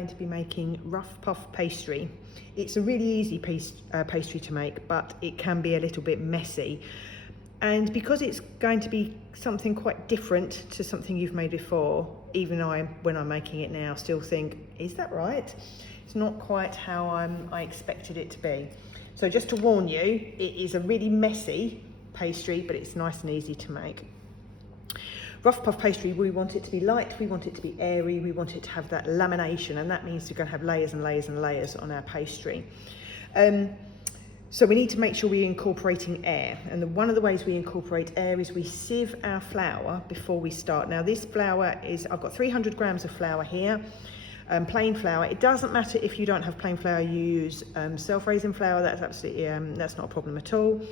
going to be making rough puff pastry. It's a really easy pastry to make, but it can be a little bit messy. And because it's going to be something quite different to something you've made before, even when I'm making it now, still think, is that right? It's not quite how I expected it to be. So just to warn you, it is a really messy pastry, but it's nice and easy to make. Rough puff pastry, we want it to be light, we want it to be airy, we want it to have that lamination, and that means we're going to have layers and layers and layers on our pastry. So we need to make sure we're incorporating air, and one of the ways we incorporate air is we sieve our flour before we start. Now this flour is, I've got 300 grams of flour here, plain flour. It doesn't matter if you don't have plain flour, you use self-raising flour, that's absolutely, that's not a problem at all.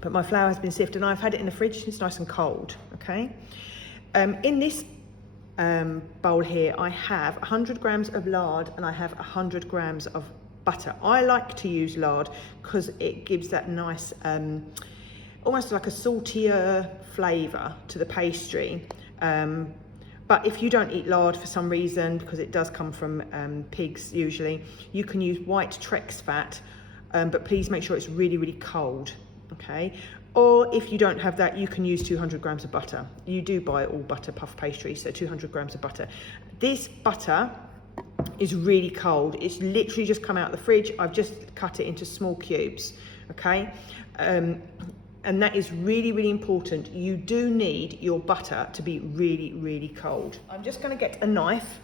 But my flour has been sifted and I've had it in the fridge, it's nice and cold, okay? In this bowl here, I have 100 grams of lard and I have 100 grams of butter. I like to use lard because it gives that nice, almost like a saltier flavour to the pastry. But if you don't eat lard for some reason, because it does come from pigs usually, you can use white Trex fat, but please make sure it's really, really cold. Okay, or if you don't have that, you can use 200 grams of butter. You do buy all butter puff pastry, so 200 grams of butter. This butter is really cold. It's literally just come out of the fridge. I've just cut it into small cubes, okay? And that is really, really important. You do need your butter to be really, really cold. I'm just going to get a knife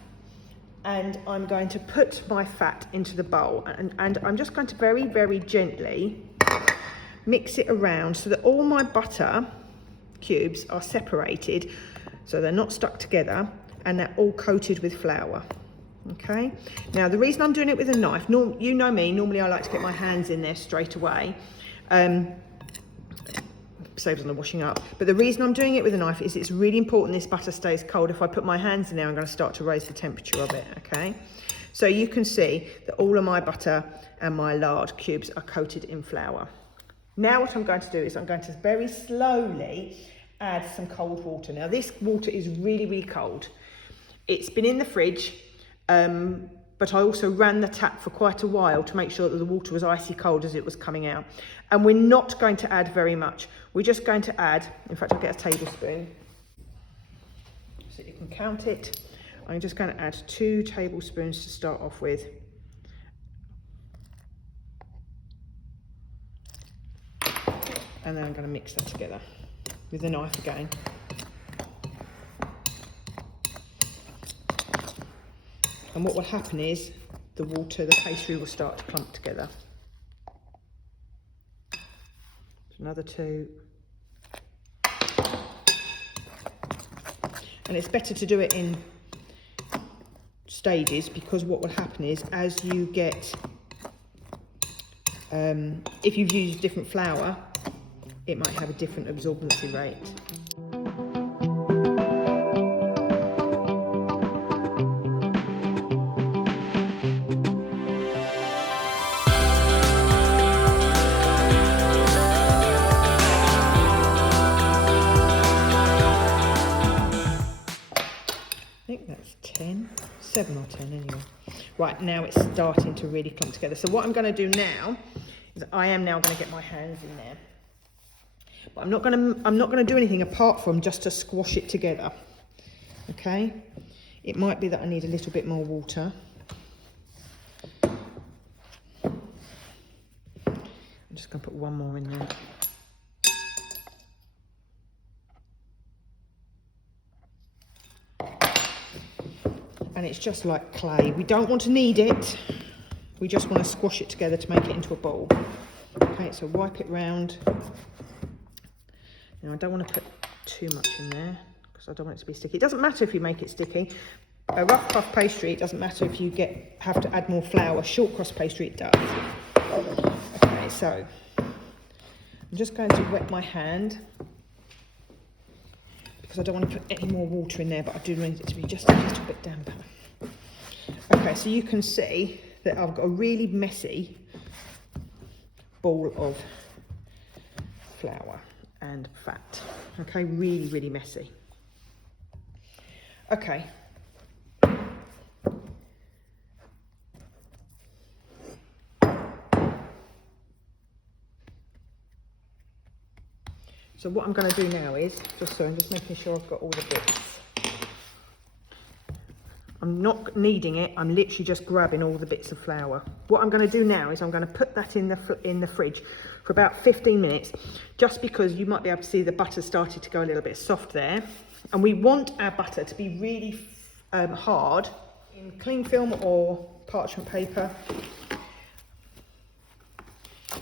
and I'm going to put my fat into the bowl, and I'm just going to very, very gently mix it around so that all my butter cubes are separated, so they're not stuck together and they're all coated with flour. Okay, now the reason I'm doing it with a knife, you know me, normally I like to get my hands in there straight away, saves on the washing up, but the reason I'm doing it with a knife is it's really important this butter stays cold. If I put my hands in there, I'm going to start to raise the temperature of it. Okay, so you can see that all of my butter and my lard cubes are coated in flour. Now what I'm going to do is I'm going to very slowly add some cold water. Now this water is really, really cold. It's been in the fridge, but I also ran the tap for quite a while to make sure that the water was icy cold as it was coming out. And we're not going to add very much. We're just going to add, in fact I'll get a tablespoon so you can count it. I'm just going to add 2 tablespoons to start off with. And then I'm going to mix that together with the knife again. And what will happen is the pastry will start to clump together. Another 2. And it's better to do it in stages, because what will happen is as you get, if you've used different flour, it might have a different absorbency rate. I think that's 7 or 10 anyway. Right, now it's starting to really clump together. So what I'm going to do now is I am now going to get my hands in there. But I'm not going to do anything apart from just to squash it together. Okay? It might be that I need a little bit more water. I'm just going to put one more in there. And it's just like clay. We don't want to knead it. We just want to squash it together to make it into a ball. Okay, so wipe it round. Now I don't want to put too much in there because I don't want it to be sticky. It doesn't matter if you make it sticky. A rough puff pastry, it doesn't matter if you have to add more flour. Short cross pastry, it does. Okay, so I'm just going to wet my hand because I don't want to put any more water in there, but I do need it to be just a little bit damper. Okay, so you can see that I've got a really messy ball of flour and fat. Okay, really, really messy. Okay, So what I'm going to do now is, I'm just making sure I've got all the bits. I'm not kneading it, I'm literally just grabbing all the bits of flour. What I'm going to do now is I'm going to put that in the fridge for about 15 minutes, just because you might be able to see the butter started to go a little bit soft there. And we want our butter to be really hard in cling film or parchment paper.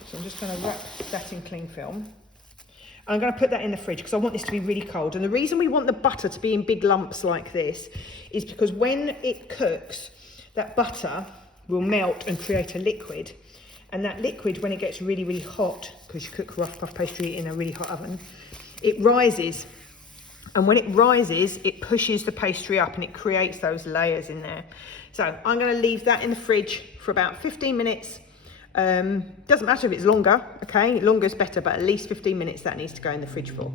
So I'm just going to wrap that in cling film. I'm going to put that in the fridge because I want this to be really cold. And the reason we want the butter to be in big lumps like this is because when it cooks, that butter will melt and create a liquid. And that liquid, when it gets really, really hot, because you cook rough puff pastry in a really hot oven, it rises. And when it rises, it pushes the pastry up and it creates those layers in there. So I'm going to leave that in the fridge for about 15 minutes. Doesn't matter if it's longer, okay? Longer is better, but at least 15 minutes that needs to go in the fridge for.